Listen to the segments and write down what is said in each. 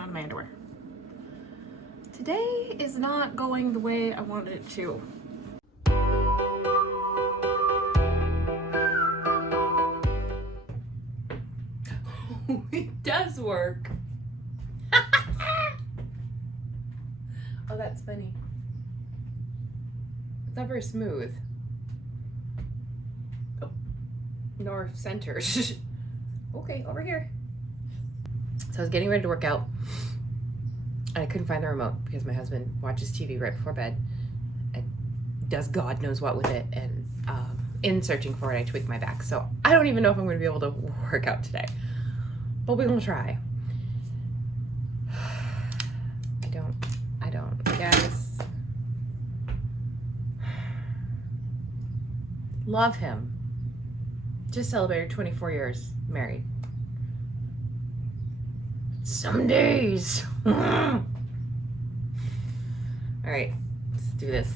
found my underwear. Today is not going the way I wanted it to. It does work. Oh, that's funny. It's not very smooth. Oh, nor centered. Okay, over here. So I was getting ready to work out. I couldn't find the remote because my husband watches TV right before bed and does God knows what with it. And in searching for it, I tweaked my back. So I don't even know if I'm going to be able to work out today. But we're going to try. I don't. Guys. Love him. Just celebrated 24 years married. Some days. All right, let's do this.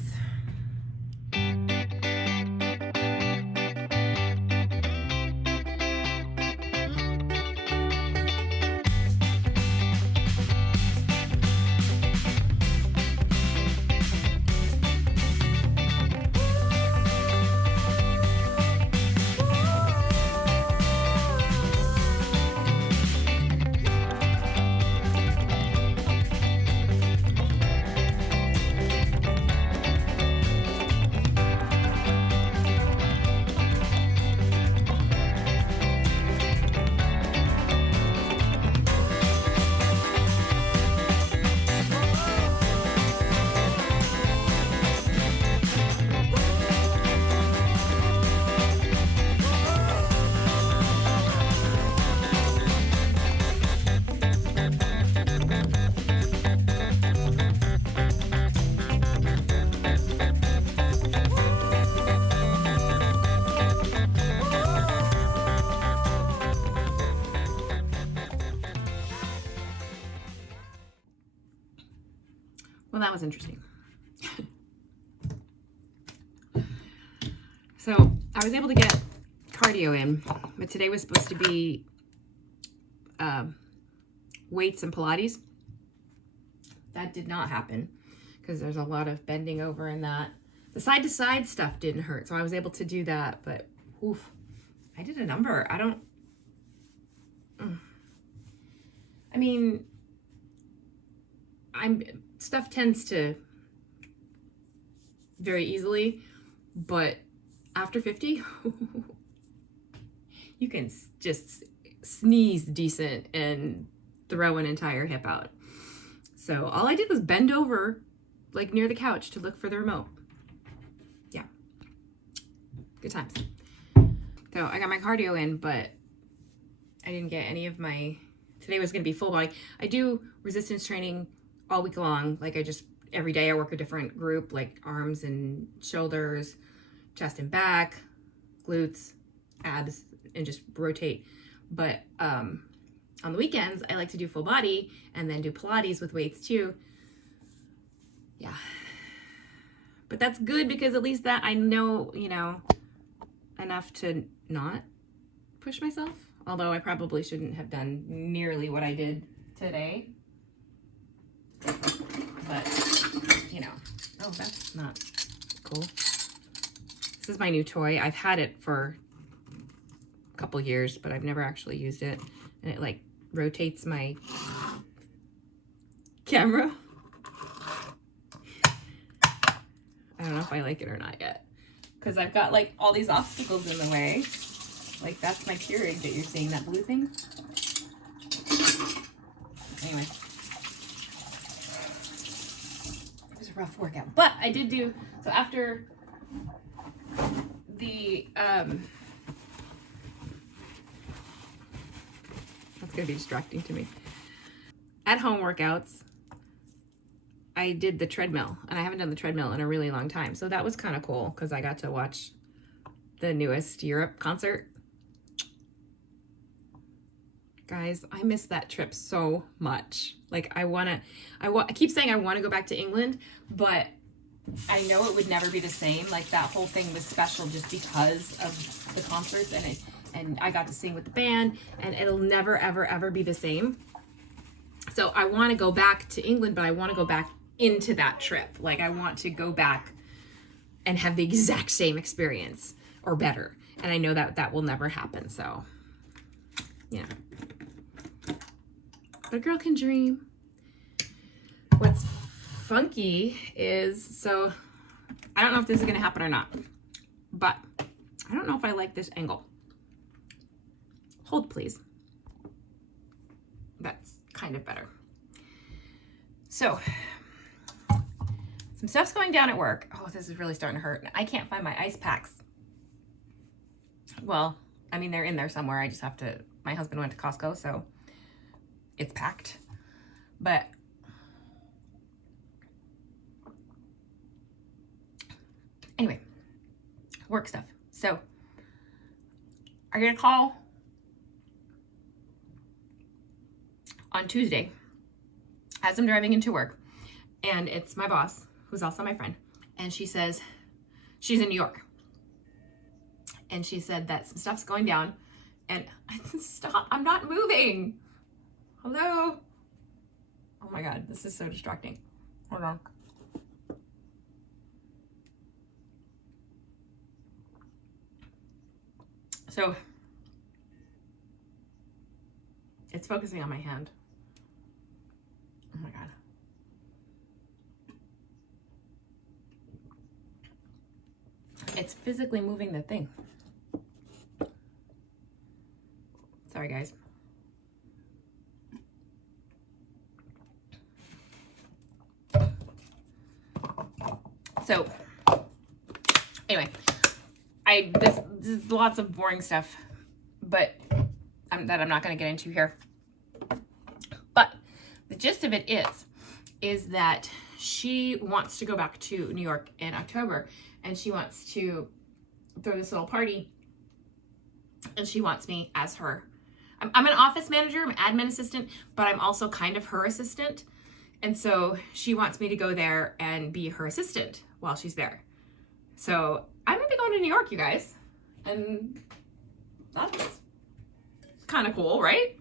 Well, that was interesting. So I was able to get cardio in, but today was supposed to be weights and Pilates. That did not happen because there's a lot of bending over in that. The side to side stuff didn't hurt, so I was able to do that, but oof, I did a number. I mean, stuff tends to very easily, but after 50, you can just sneeze decent and throw an entire hip out. So all I did was bend over like near the couch to look for the remote. Yeah, good times. So I got my cardio in, but I didn't get any of my, today was gonna be full body. I do resistance training all week long. Like every day I work a different group, like arms and shoulders, chest and back, glutes, abs, and just rotate. But on the weekends, I like to do full body and then do Pilates with weights too. Yeah. But that's good because at least that I know, enough to not push myself. Although I probably shouldn't have done nearly what I did today. But, oh, that's not cool. This is my new toy. I've had it for a couple years, but I've never actually used it. And it like rotates my camera. I don't know if I like it or not yet. Because I've got like all these obstacles in the way. Like that's my Keurig that you're seeing, that blue thing. Anyway. It was a rough workout. But I did do, so after the, that's gonna be distracting to me. At home workouts, I did the treadmill, and I haven't done the treadmill in a really long time. So that was kind of cool because I got to watch the newest Europe concert. Guys, I miss that trip so much. Like I keep saying I want to go back to England, but I know it would never be the same. Like that whole thing was special just because of the concerts and I got to sing with the band, and it'll never, ever, ever be the same. So I want to go back to England, but I want to go back into that trip. Like, I want to go back and have the exact same experience or better. And I know that that will never happen. So, yeah. But a girl can dream. What's funky is, so I don't know if this is going to happen or not, but I don't know if I like this angle. Hold, please. That's kind of better. So, some stuff's going down at work. Oh, this is really starting to hurt. I can't find my ice packs. Well, I mean, they're in there somewhere. I just have to, my husband went to Costco, so it's packed. But anyway, work stuff. So I get a call on Tuesday as I'm driving into work, and it's my boss, who's also my friend, and she says she's in New York, and she said that some stuff's going down, and I said, stop, I'm not moving. Hello? Oh my God, this is so distracting. Hold on. So it's focusing on my hand. Oh my God. It's physically moving the thing. Sorry, guys. So anyway, this is lots of boring stuff, but that I'm not going to get into here. But the gist of it is that she wants to go back to New York in October, and she wants to throw this little party, and she wants me as her. I'm an office manager, I'm an admin assistant, but I'm also kind of her assistant. And so she wants me to go there and be her assistant while she's there. So I'm gonna be going to New York, you guys. And that's kind of cool, right?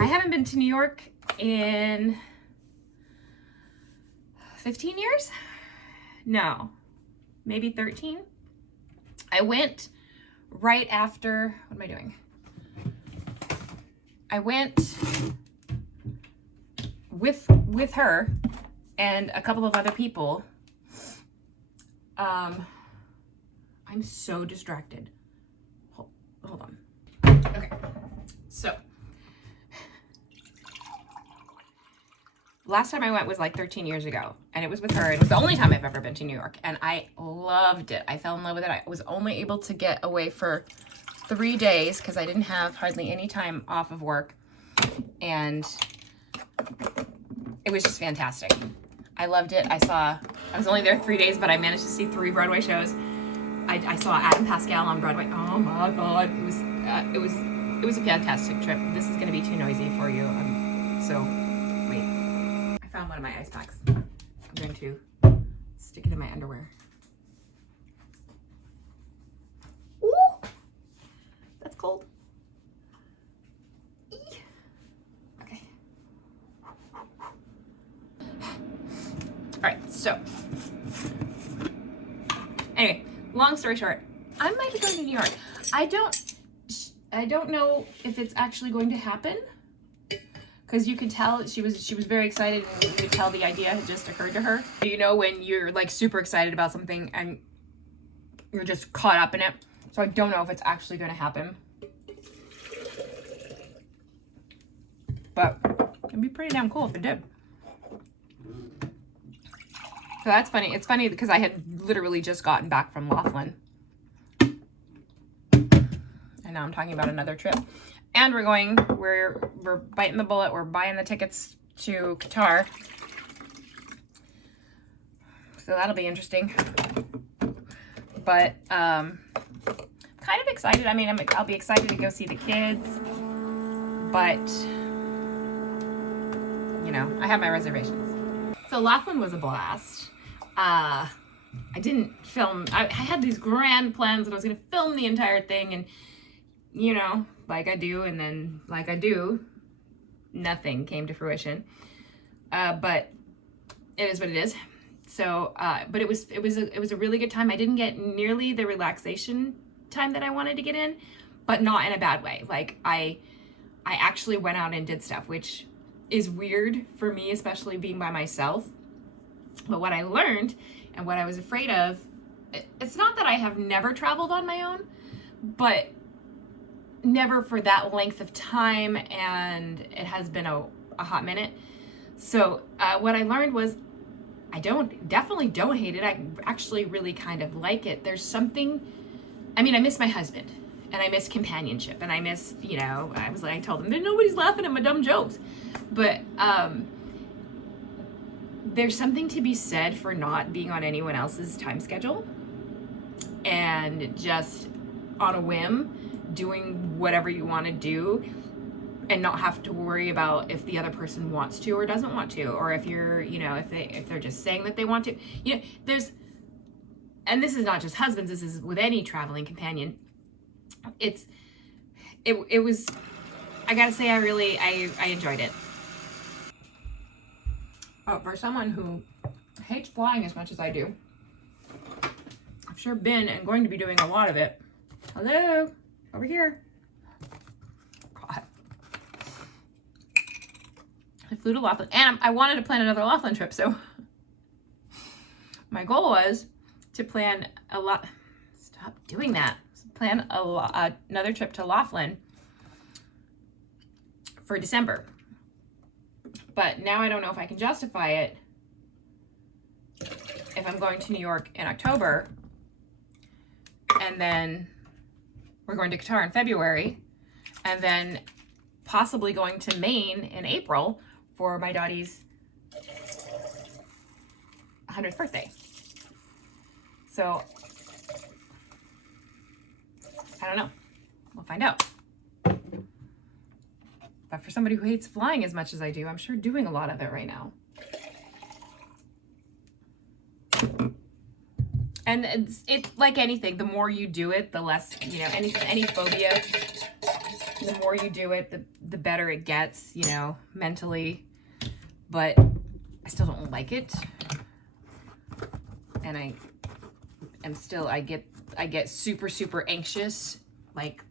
I haven't been to New York in 15 years? No, maybe 13. I went right after, what am I doing? I went with her and a couple of other people. I'm so distracted. Hold on. Okay, so last time I went was like 13 years ago, and it was with her. It was the only time I've ever been to New York, and I loved it. I fell in love with it. I was only able to get away for 3 days because I didn't have hardly any time off of work, and it was just fantastic. I loved it. I was only there 3 days, but I managed to see 3 Broadway shows. I saw Adam Pascal on Broadway. Oh my God, it was a fantastic trip. This is going to be too noisy for you. So wait, I found one of my ice packs. I'm going to stick it in my underwear. Ooh, that's cold. Eee. Okay. All right, so anyway, long story short, I might be going to New York. I don't know if it's actually going to happen, because you could tell she was very excited, and you could tell the idea had just occurred to her. You know, when you're like super excited about something and you're just caught up in it. So I don't know if it's actually going to happen, but it'd be pretty damn cool if it did. So that's funny. It's funny because I had literally just gotten back from Laughlin. And now I'm talking about another trip. And we're biting the bullet. We're buying the tickets to Qatar. So that'll be interesting. But kind of excited. I mean, I'll be excited to go see the kids. But, you know, I have my reservations. So Laughlin was a blast. I didn't film. I had these grand plans that I was going to film the entire thing, and you know, like I do, and then like I do, nothing came to fruition. But it is what it is. So, but it was a really good time. I didn't get nearly the relaxation time that I wanted to get in, but not in a bad way. Like I actually went out and did stuff, which is weird for me, especially being by myself. But what I learned and what I was afraid of, it's not that I have never traveled on my own, but never for that length of time, and it has been a hot minute. So what I learned was I definitely don't hate it. I actually really kind of like it. There's something, I mean, I miss my husband, and I miss companionship, and I miss, I told him, nobody's laughing at my dumb jokes. But there's something to be said for not being on anyone else's time schedule and just on a whim doing whatever you want to do and not have to worry about if the other person wants to or doesn't want to, or if you're, if they're just saying that they want to. And this is not just husbands, this is with any traveling companion. It was, I gotta say, I enjoyed it. Oh, for someone who hates flying as much as I do, I've sure been and going to be doing a lot of it. Hello, over here. God. I flew to Laughlin, and I wanted to plan another Laughlin trip, so my goal was to plan stop doing that. Plan another trip to Laughlin for December. But now I don't know if I can justify it if I'm going to New York in October, and then we're going to Qatar in February, and then possibly going to Maine in April for my Dottie's 100th birthday. So, I don't know. We'll find out. But for somebody who hates flying as much as I do, I'm sure doing a lot of it right now. And it's like anything. The more you do it, the less, any phobia, the more you do it, the better it gets, mentally. But I still don't like it. And I get super, super anxious, like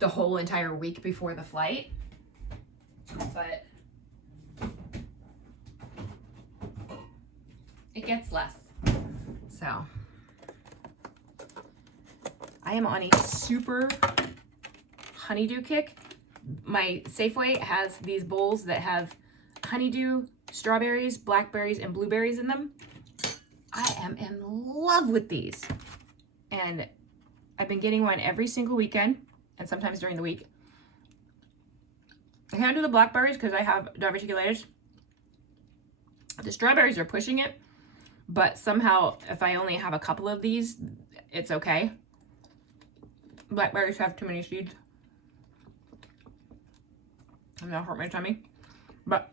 the whole entire week before the flight. But it gets less. So I am on a super honeydew kick. My Safeway has these bowls that have honeydew, strawberries, blackberries, and blueberries in them. I am in love with these. And I've been getting one every single weekend and sometimes during the week. I can't do the blackberries because I have diverticulitis. The strawberries are pushing it, but somehow if I only have a couple of these, it's okay. Blackberries have too many seeds. I'm gonna hurt my tummy. But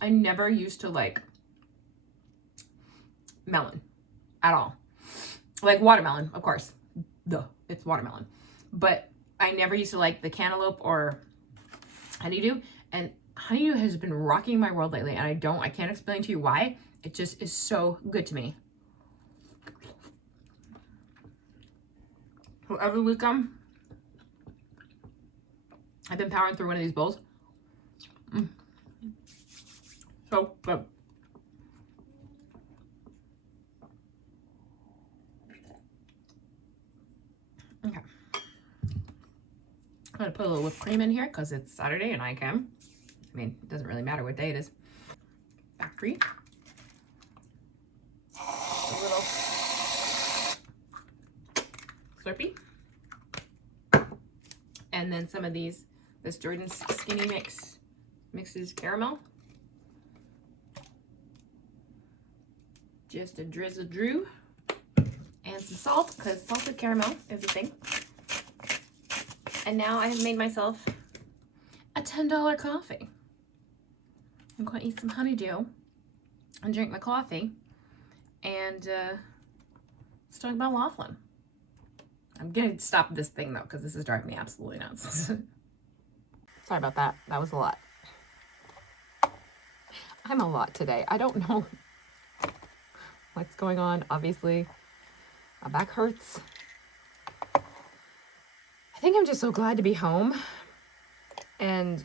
I never used to like melon at all. Like watermelon, of course. Duh, it's watermelon. But I never used to like the cantaloupe or honeydew. And honeydew has been rocking my world lately. And I can't explain to you why. It just is so good to me. So every weekend, I've been powering through one of these bowls. So good. Okay. I'm going to put a little whipped cream in here because it's Saturday and I can. I mean, it doesn't really matter what day it is. Factory. A little Slurpee. And then some of this Jordan's Skinny Mix mixes caramel. Just a drizzle drew. And some salt, because salted caramel is a thing. And now I have made myself a $10 coffee. I'm going to eat some honeydew and drink my coffee. And let's talk about Laughlin. I'm going to stop this thing, though, because this is driving me absolutely nuts. Sorry about that. That was a lot. I'm a lot today. I don't know what's going on. Obviously, my back hurts. I think I'm just so glad to be home and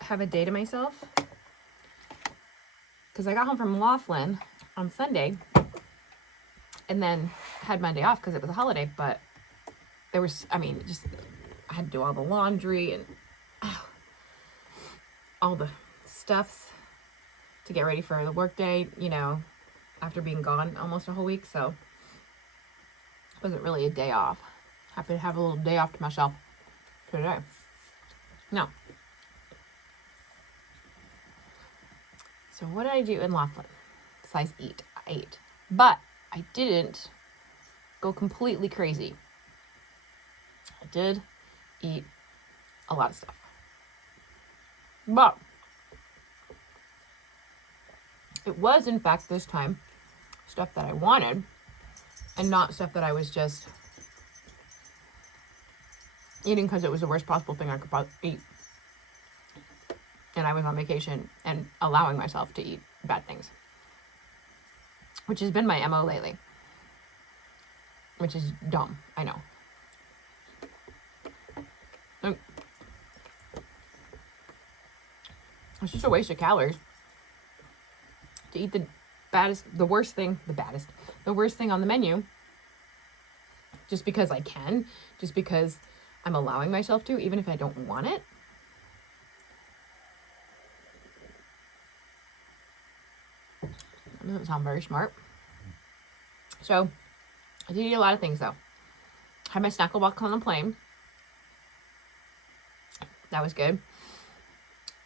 have a day to myself. Because I got home from Laughlin on Sunday and then had Monday off because it was a holiday. But there was, I had to do all the laundry and all the stuffs to get ready for the workday, after being gone almost a whole week. So it wasn't really a day off. Happy to have a little day off to myself today. No. So what did I do in Laughlin? Besides eat. I ate. But I didn't go completely crazy. I did eat a lot of stuff. But it was, in fact, this time, stuff that I wanted and not stuff that I was just eating because it was the worst possible thing I could eat. And I was on vacation and allowing myself to eat bad things, which has been my MO lately, which is dumb. I know. It's just a waste of calories to eat the worst thing on the menu, just because I can, just because I'm allowing myself to, even if I don't want it. That doesn't sound very smart. So I did eat a lot of things, though. Had my snackle box on the plane. That was good.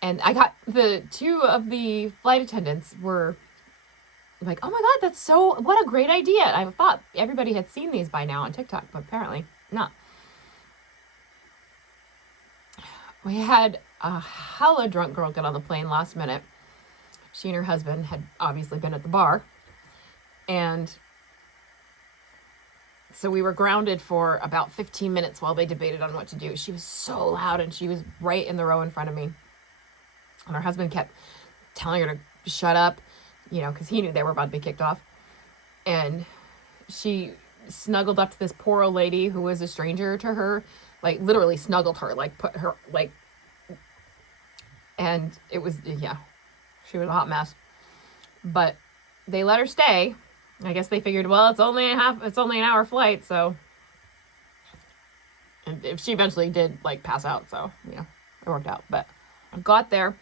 And I got two of the flight attendants were like, oh my God, what a great idea. And I thought everybody had seen these by now on TikTok, but apparently not. We had a hella drunk girl get on the plane last minute. She and her husband had obviously been at the bar. And so we were grounded for about 15 minutes while they debated on what to do. She was so loud, and she was right in the row in front of me. And her husband kept telling her to shut up, because he knew they were about to be kicked off. And she snuggled up to this poor old lady who was a stranger to her, like literally snuggled her, like put her, like, and it was, she was a hot mess. But they let her stay. I guess they figured, well, it's only an hour flight, so. And if she eventually did, like, pass out, so, it worked out. But I got there,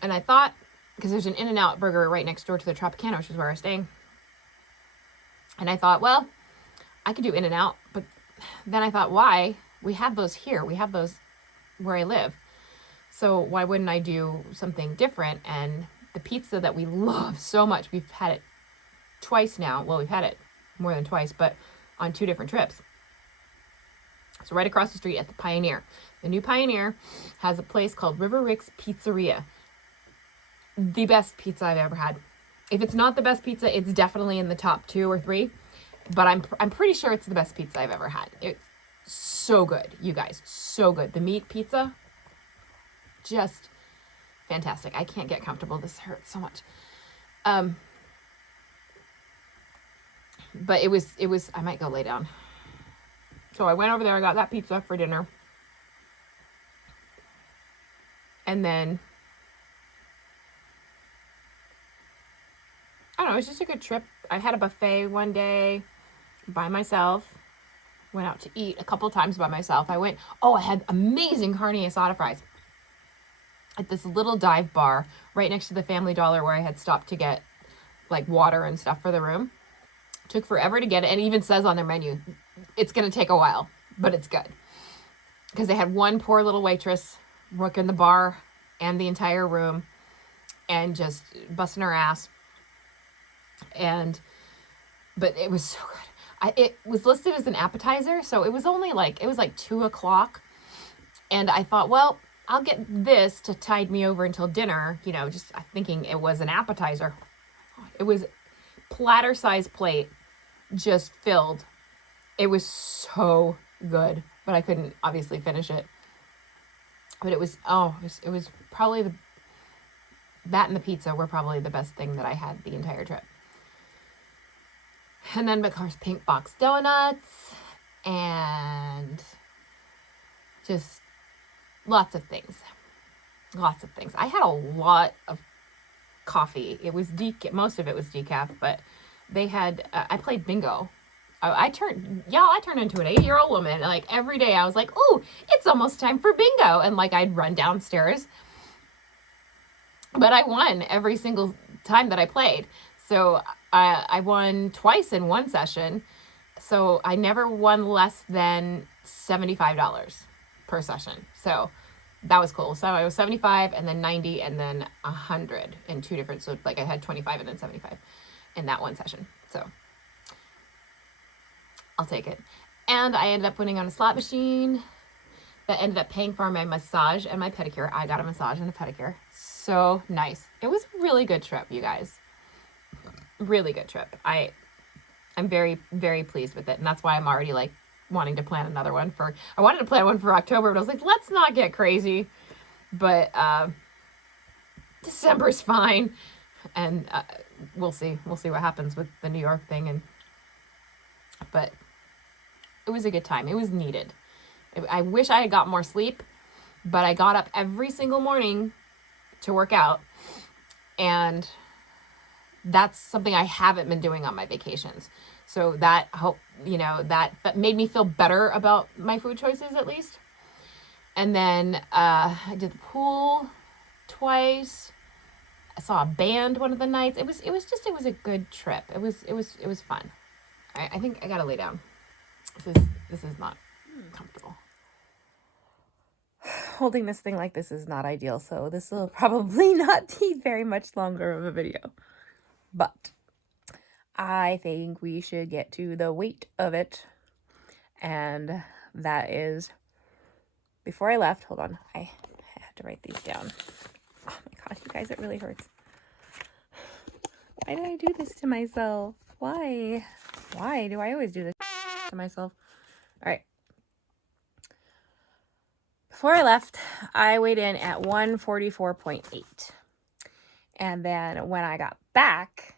and I thought, because there's an In-N-Out burger right next door to the Tropicana, which is where I was staying. And I thought, well, I could do In-N-Out, but then I thought, why? We have those here. We have those where I live. So why wouldn't I do something different? And the pizza that we love so much, we've had it twice now. Well, we've had it more than twice, but on 2 different trips. So right across the street at the Pioneer. The new Pioneer has a place called River Rick's Pizzeria. The best pizza I've ever had. If it's not the best pizza, it's definitely in the top 2 or 3. But I'm pretty sure it's the best pizza I've ever had. It's so good, you guys. So good. The meat pizza, just fantastic. I can't get comfortable. This hurts so much. But it was, I might go lay down. So I went over there, I got that pizza for dinner. And then, I don't know, it was just a good trip. I had a buffet one day by myself. Went out to eat a couple of times by myself. I had amazing carne asada fries at this little dive bar right next to the Family Dollar where I had stopped to get like water and stuff for the room. Took forever to get it, and it even says on their menu, it's going to take a while, but it's good. Because they had one poor little waitress working the bar and the entire room and just busting her ass. But it was so good. It was listed as an appetizer, so it was only like 2:00. And I thought, well, I'll get this to tide me over until dinner, just thinking it was an appetizer. It was platter-sized plate, just filled. It was so good, but I couldn't obviously finish it. But it was probably that and the pizza were probably the best thing that I had the entire trip. And then, of course, pink box donuts and just lots of things. Lots of things. I had a lot of coffee. It was most of it was decaf, but they had, I played bingo. I turned into an 80-year-old woman. Like every day I was like, oh, it's almost time for bingo. And like I'd run downstairs. But I won every single time that I played. So I won twice in one session. So I never won less than $75 per session. So that was cool. So I was 75 and then 90 and then 100 in two different. So like I had 25 and then 75 in that one session. So I'll take it. And I ended up winning on a slot machine that ended up paying for my massage and my pedicure. I got a massage and a pedicure. So nice. It was a really good trip, you guys. Really good trip. I'm very, very pleased with it. And that's why I'm already like wanting to plan another one I wanted to plan one for October, but I was like, let's not get crazy. But December's fine. And we'll see. We'll see what happens with the New York thing. But it was a good time. It was needed. I wish I had got more sleep, but I got up every single morning to work out. And that's something I haven't been doing on my vacations. So that that made me feel better about my food choices at least. And then I did the pool twice. I saw a band one of the nights. It was a good trip. It was fun. I think I gotta lay down. This is not comfortable. Holding this thing like this is not ideal, so this will probably not be very much longer of a video. But I think we should get to the weight of it. And that is, before I left, hold on, I had to write these down. Oh my God, you guys, it really hurts. Why did I do this to myself? Why do I always do this to myself? All right. Before I left, I weighed in at 144.8. And then when I got back,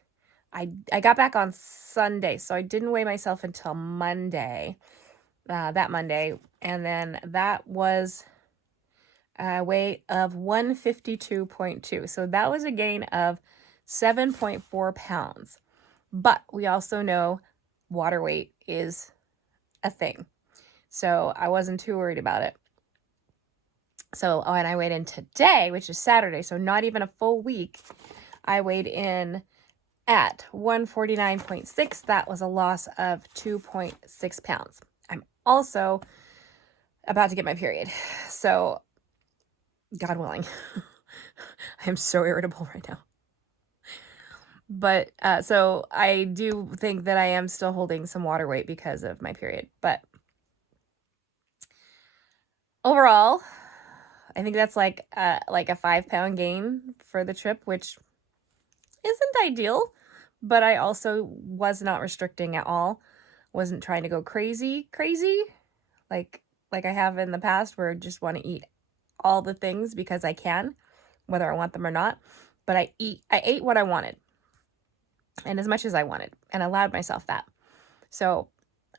I got back on Sunday, so I didn't weigh myself until Monday, that Monday. And then that was a weight of 152.2. So that was a gain of 7.4 pounds. But we also know water weight is a thing. So I wasn't too worried about it. So when I weighed in today, which is Saturday, so not even a full week, I weighed in at 149.6. That was a loss of 2.6 pounds. I'm also about to get my period. So, God willing, I'm so irritable right now. But so I do think that I am still holding some water weight because of my period. But overall, I think that's like a 5-pound gain for the trip, which isn't ideal. But I also was not restricting at all. Wasn't trying to go crazy, like I have in the past, where I just want to eat all the things because I can, whether I want them or not. But I ate what I wanted, and as much as I wanted, and allowed myself that. So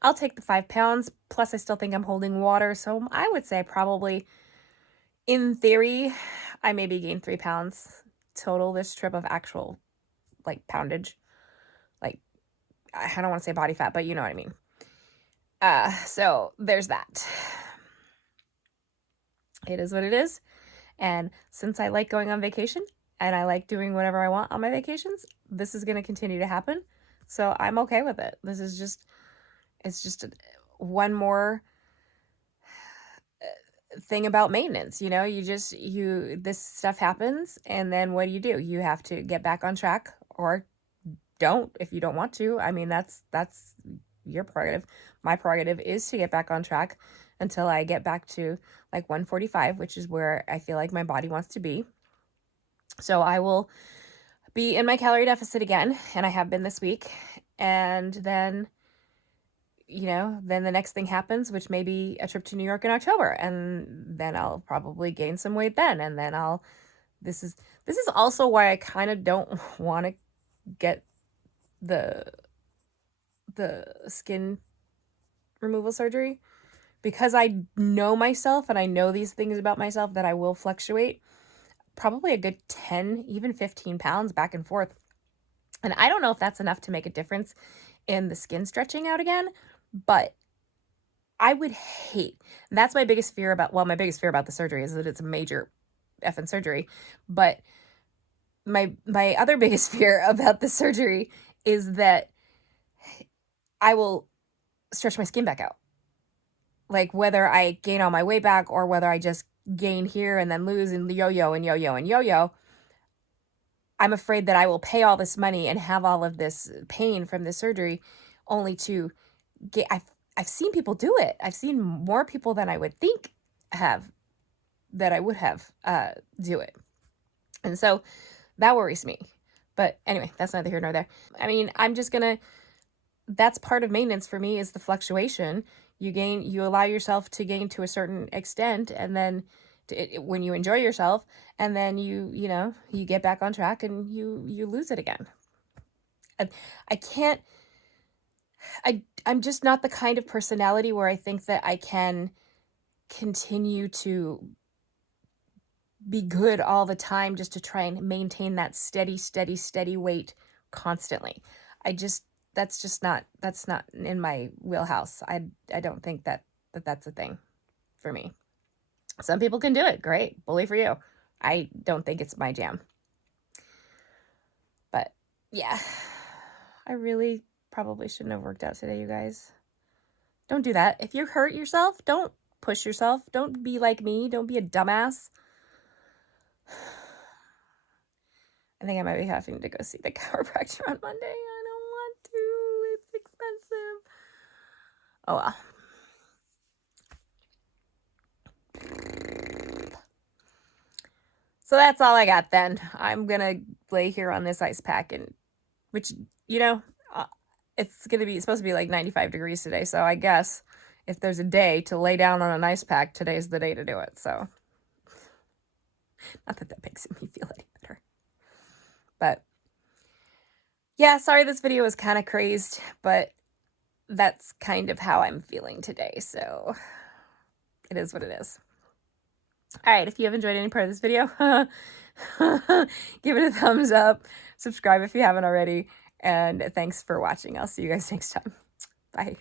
I'll take the 5 pounds. Plus, I still think I'm holding water. So I would say probably, in theory, I maybe gained 3 pounds total this trip of actual, like, poundage. Like, I don't want to say body fat, but you know what I mean. So there's that. It is what it is. And since I like going on vacation and I like doing whatever I want on my vacations, this is going to continue to happen. So I'm okay with it. It's just one more thing about maintenance. You know, this stuff happens, and then what do? You have to get back on track, or don't if you don't want to. I mean, that's your prerogative. My prerogative is to get back on track until I get back to like 145, which is where I feel like my body wants to be. So I will be in my calorie deficit again, and I have been this week. And then, you know, then the next thing happens, which may be a trip to New York in October, and then I'll probably gain some weight then, and then this is also why I kind of don't want to get the skin removal surgery, because I know myself and I know these things about myself that I will fluctuate probably a good 10, even 15 pounds back and forth. And I don't know if that's enough to make a difference in the skin stretching out again, but I would hate, and that's my biggest fear about, well, my biggest fear about the surgery is that it's a major effing surgery, but my other biggest fear about the surgery is that I will stretch my skin back out. Like, whether I gain all my weight back or whether I just gain here and then lose and yo-yo and yo-yo and yo-yo, I'm afraid that I will pay all this money and have all of this pain from this surgery only to get, I've seen people do it. I've seen more people than I would think have, that I would have, do it. And so that worries me. But anyway, that's neither here nor there. I mean, I'm just gonna, that's part of maintenance for me, is the fluctuation. You allow yourself to gain to a certain extent, and then when you enjoy yourself, and then you get back on track and you lose it again. I'm just not the kind of personality where I think that I can continue to be good all the time just to try and maintain that steady weight constantly. That's not in my wheelhouse. I don't think that's a thing for me. Some people can do it. Great. Bully for you. I don't think it's my jam. But yeah, I really probably shouldn't have worked out today, you guys. Don't do that. If you hurt yourself, don't push yourself. Don't be like me. Don't be a dumbass. I think I might be having to go see the chiropractor on Monday. I don't want to. It's expensive. Oh well. So that's all I got then. I'm gonna lay here on this ice pack, and which, it's supposed to be like 95 degrees today. So I guess if there's a day to lay down on an ice pack, today's the day to do it. So not that makes me feel any better. But yeah, sorry this video was kind of crazed, but that's kind of how I'm feeling today. So it is what it is. All right, if you have enjoyed any part of this video, give it a thumbs up, subscribe if you haven't already, and thanks for watching. I'll see you guys next time. Bye.